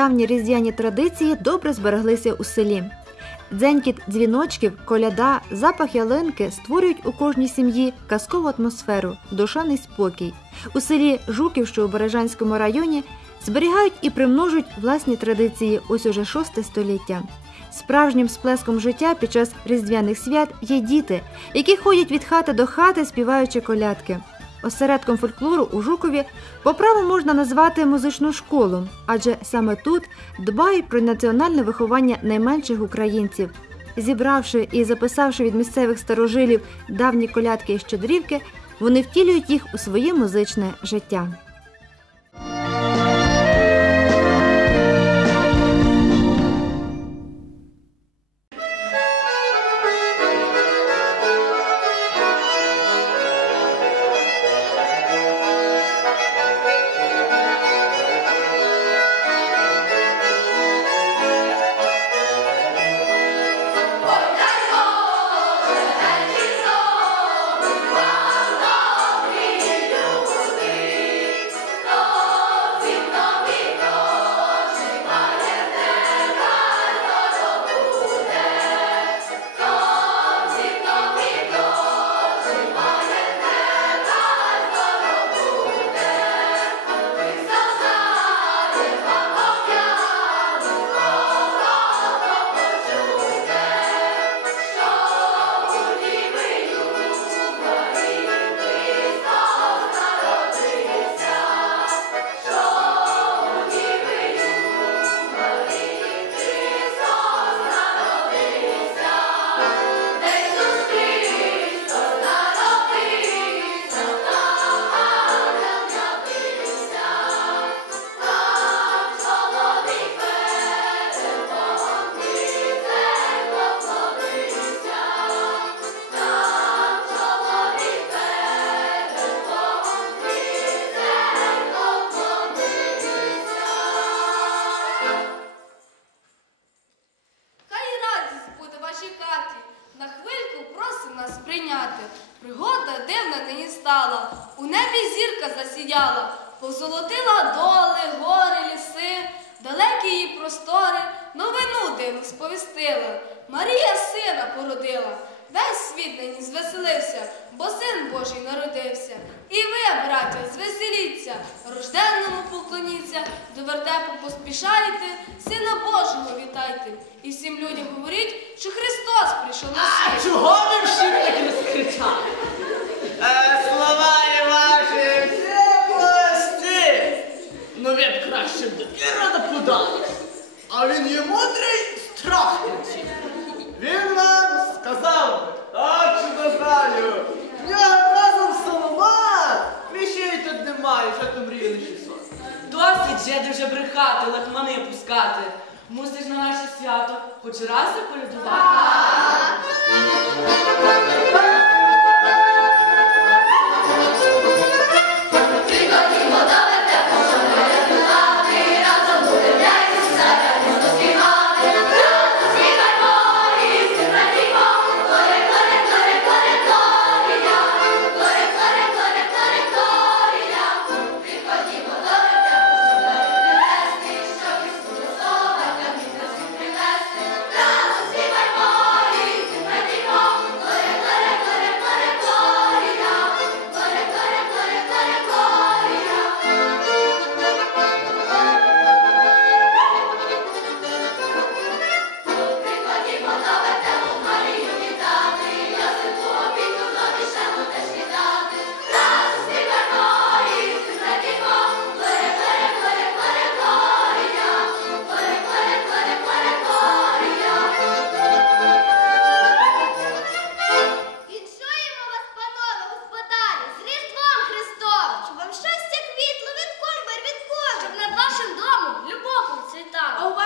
давні різдвяні традиції добре збереглися у селі. Дзенькіт дзвіночків, коляда, запах ялинки створюють у кожній сім'ї казкову атмосферу, душаний спокій. У селі Жуків, що у Бережанському районі, зберігають і примножують власні традиції ось уже шосте століття. Справжнім сплеском життя під час різдвяних свят є діти, які ходять від хати до хати, співаючи колядки. Осередком фольклору у Жукові по праву можна назвати музичну школу, адже саме тут дбають про національне виховання найменших українців. Зібравши і записавши від місцевих старожилів давні колядки і щедрівки, вони втілюють їх у своє музичне життя.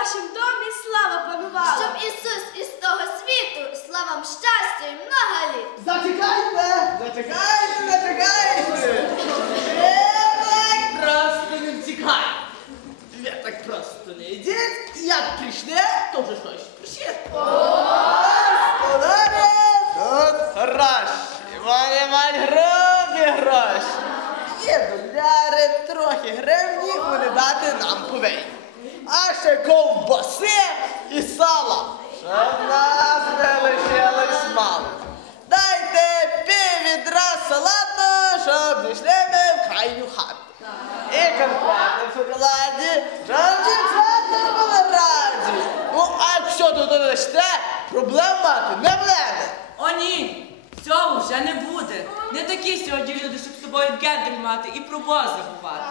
Вашім домі слава панувала. Щоб Ісус із того світу славам щастя і много вже не буде. Не такі сьогодні люди, щоб з собою гендель мати і про Бога забувати.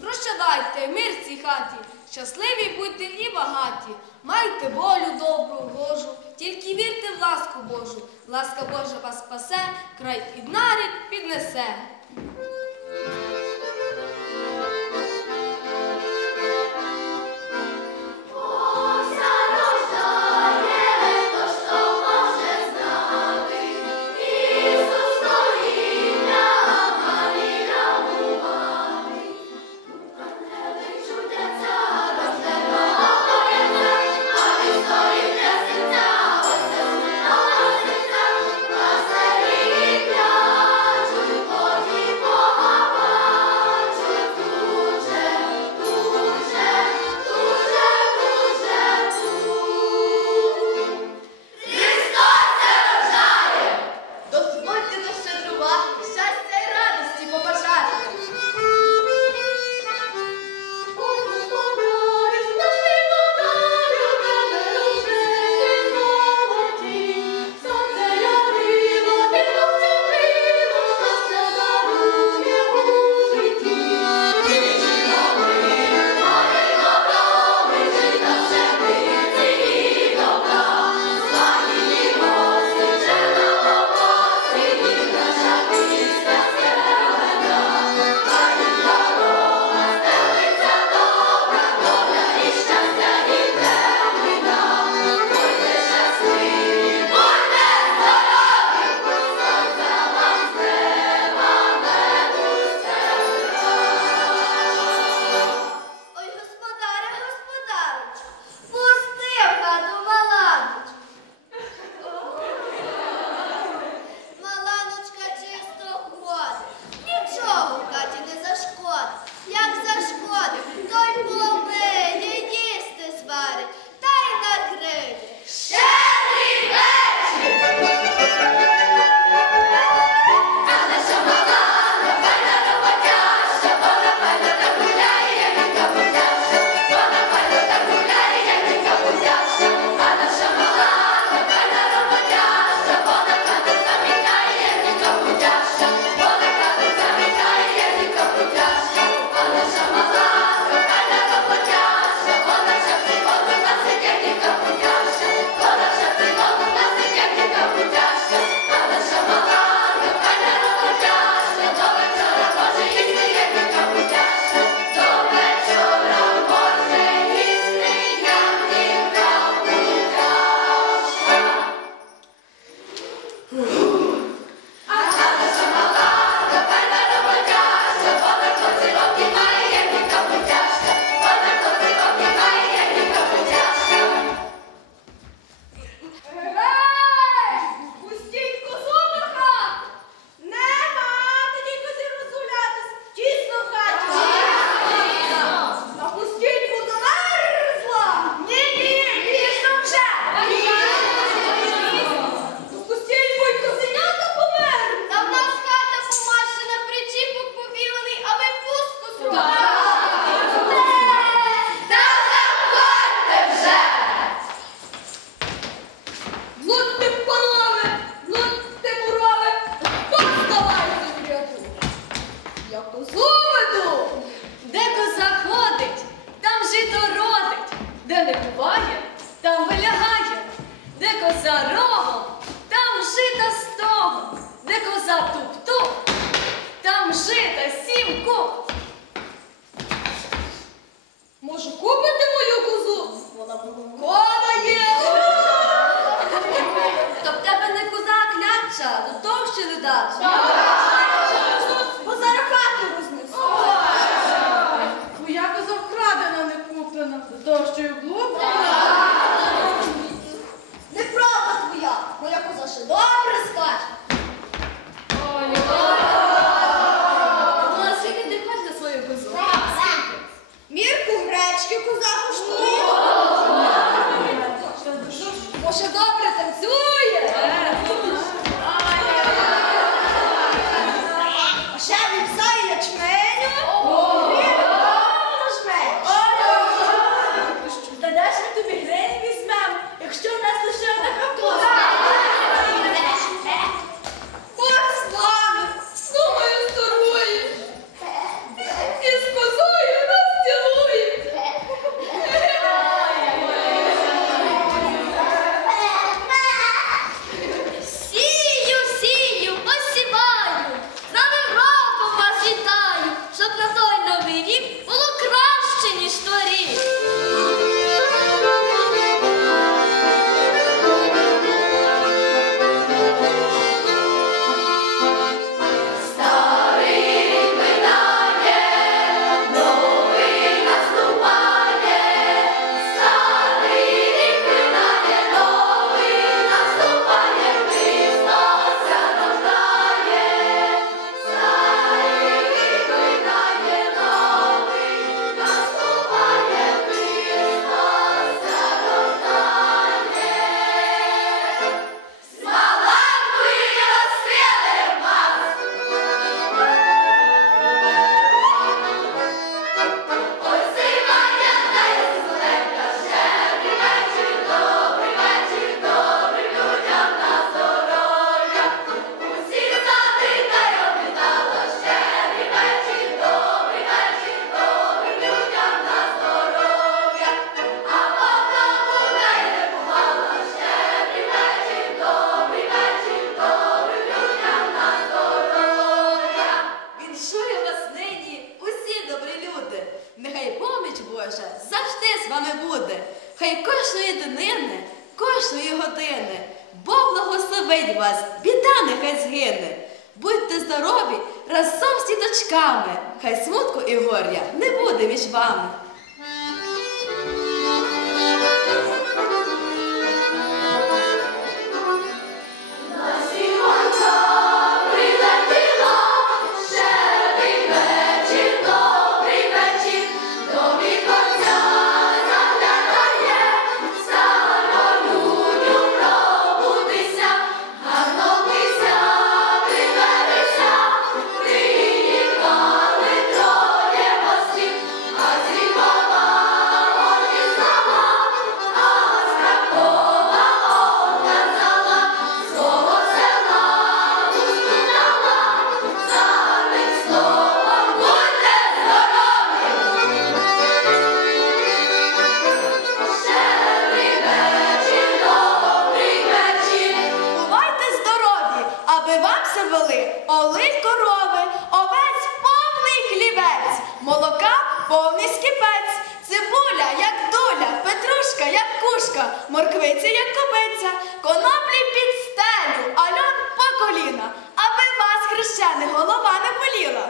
Прощавайте, мир цій хаті, щасливі будьте і багаті, майте волю добру, Божу, тільки вірте в ласку Божу. Ласка Божа вас спасе, край під нарід піднесе. Голова не боліла.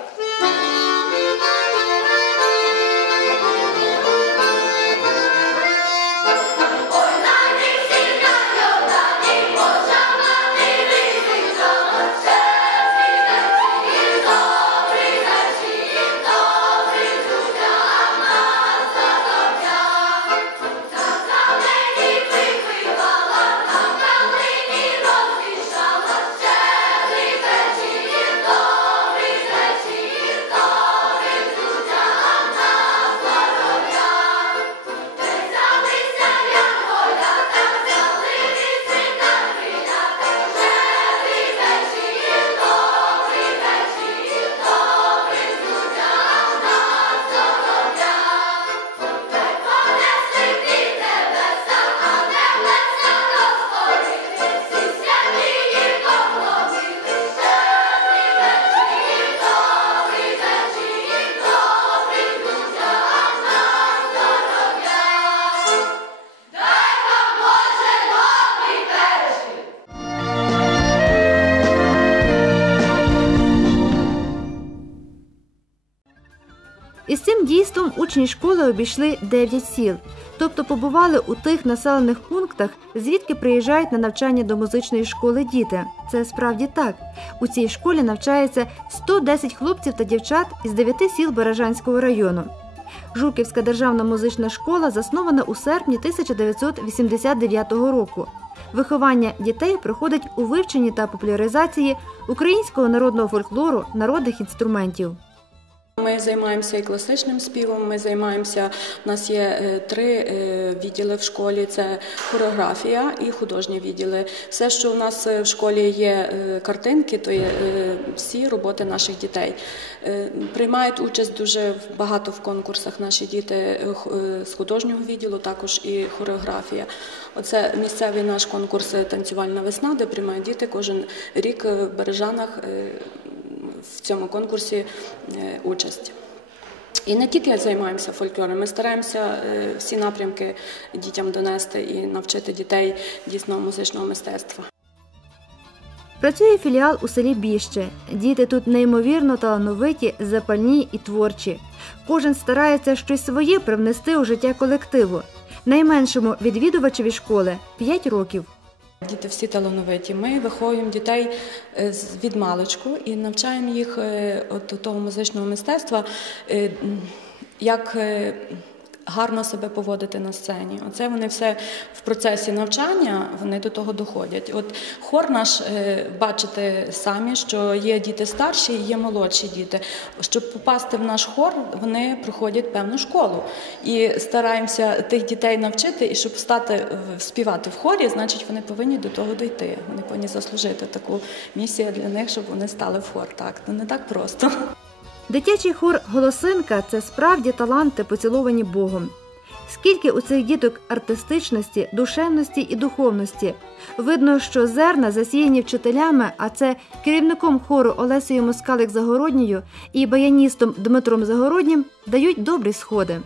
Учні школи обійшли 9 сіл, тобто побували у тих населених пунктах, звідки приїжджають на навчання до музичної школи діти. Це справді так. У цій школі навчається 110 хлопців та дівчат із 9 сіл Бережанського району. Жуківська державна музична школа заснована у серпні 1989 року. Виховання дітей проходить у вивченні та популяризації українського народного фольклору, народних інструментів. Ми займаємося і класичним співом. Ми займаємося. У нас є е, три е, відділи в школі: це хореографія і художні відділи. Все, що у нас е, в школі є картинки, то є всі роботи наших дітей. Приймають участь дуже багато в конкурсах наші діти з художнього відділу, також і хореографія. Оце місцевий наш конкурс танцювальна весна, де приймають діти кожен рік в Бережанах. В цьому конкурсі е, участь. І не тільки займаємося фольклором, ми стараємося е, всі напрямки дітям донести і навчити дітей дійсно музичного мистецтва. Працює філіал у селі Біще. Діти тут неймовірно талановиті, запальні і творчі. Кожен старається щось своє привнести у життя колективу. Найменшому відвідувачеві школи 5 років. Діти всі талановиті. Ми виховуємо дітей е, від маличку і навчаємо їх е, от того музичного мистецтва, е, як гарно себе поводити на сцені. Оце вони все в процесі навчання вони до того доходять. От хор наш, е, бачите самі, що є діти старші і є молодші діти. Щоб попасти в наш хор, вони проходять певну школу. І стараємося тих дітей навчити, і щоб стати співати в хорі, значить вони повинні до того дійти. Вони повинні заслужити таку місію для них, щоб вони стали в хор. Так, ну не так просто. Дитячий хор Голосинка це справді таланти, поціловані Богом. Скільки у цих діток артистичності, душевності і духовності. Видно, що зерна засіяні вчителями, а це керівником хору Олесею Москалик Загородньою і баяністом Дмитром Загороднім, дають добрі сходи.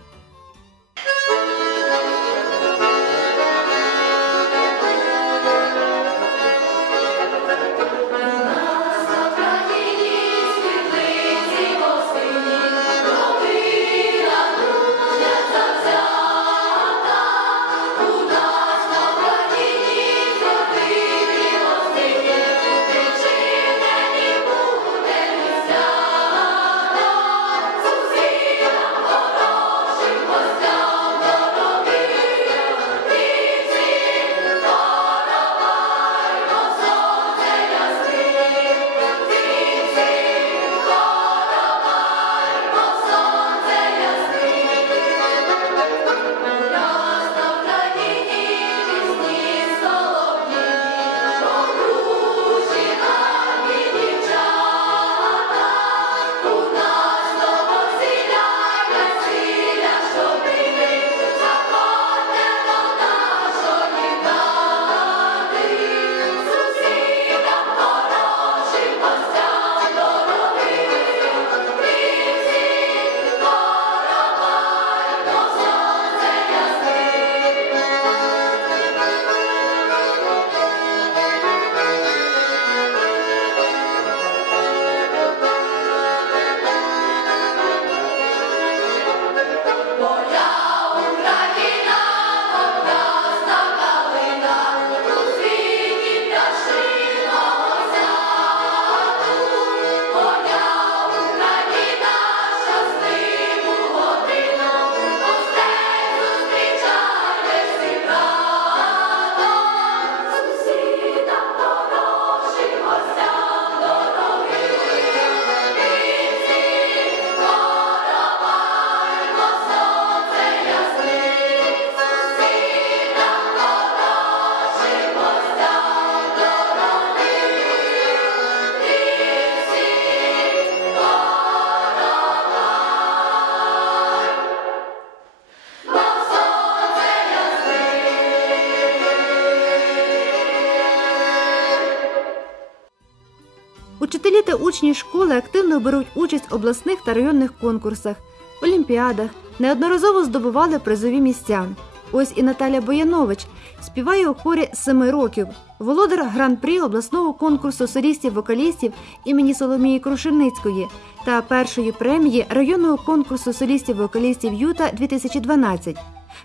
Музичні школи активно беруть участь в обласних та районних конкурсах, олімпіадах, неодноразово здобували призові місця. Ось і Наталя Боянович співає у хорі семи років. Володар гран-прі обласного конкурсу солістів-вокалістів імені Соломії Крушельницької та першої премії районного конкурсу солістів-вокалістів Юта 2012.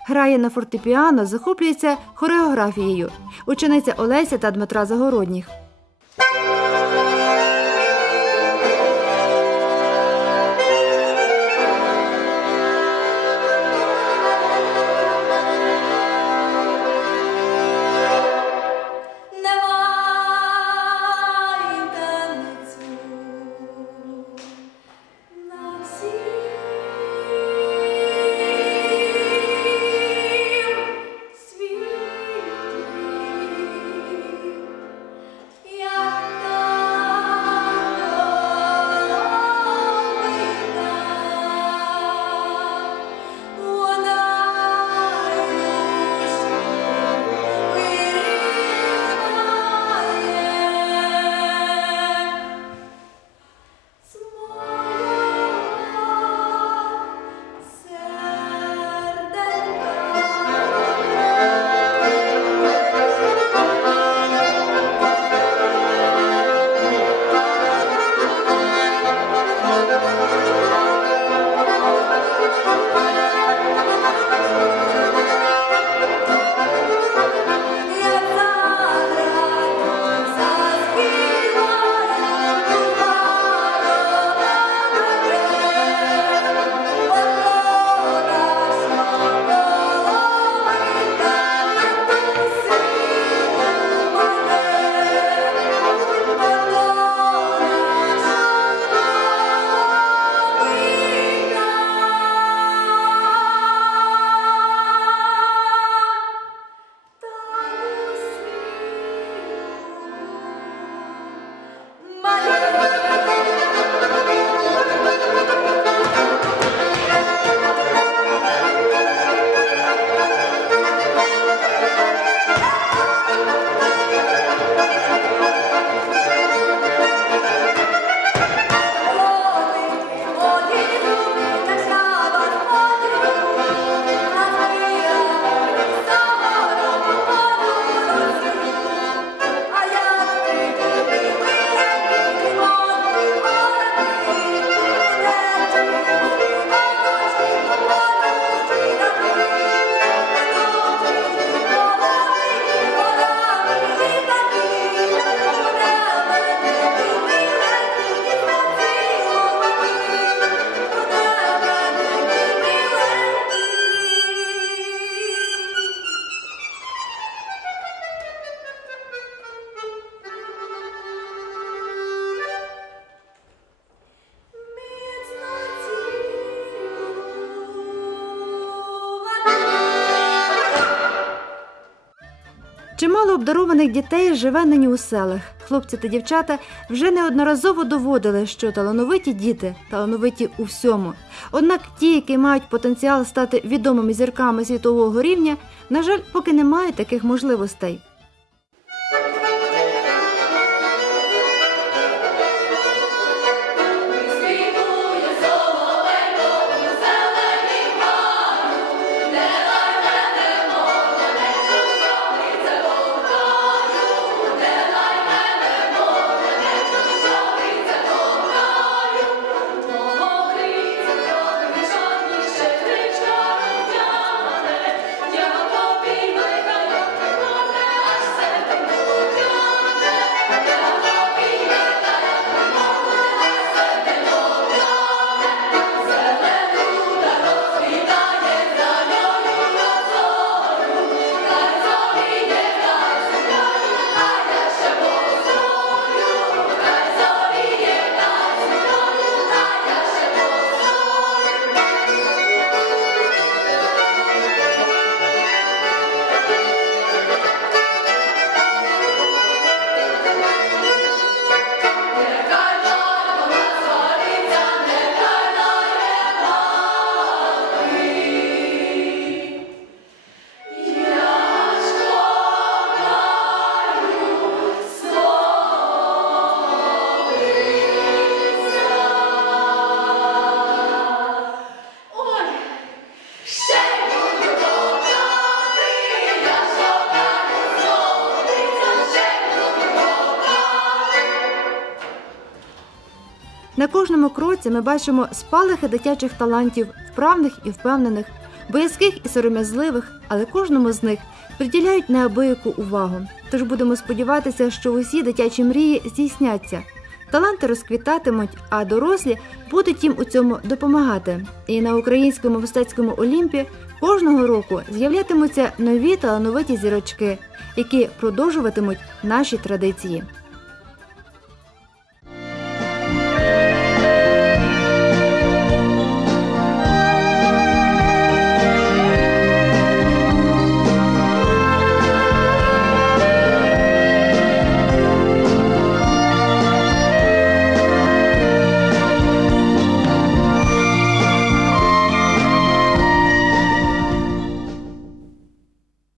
Грає на фортепіано, захоплюється хореографією. Учениця Олеся та Дмитра Загородніх. Обдарованих дітей живе нині у селах. Хлопці та дівчата вже неодноразово доводили, що талановиті діти талановиті у всьому. Однак ті, які мають потенціал стати відомими зірками світового рівня, на жаль, поки не мають таких можливостей. Кожному ми бачимо спалахи дитячих талантів, вправних і впевнених, боязких і сором'язливих, але кожному з них приділяють неабияку увагу. Тож будемо сподіватися, що усі дитячі мрії здійсняться. Таланти розквітатимуть, а дорослі будуть їм у цьому допомагати. І на українському мистецькому олімпі кожного року з'являтимуться нові талановиті зірочки, які продовжуватимуть наші традиції.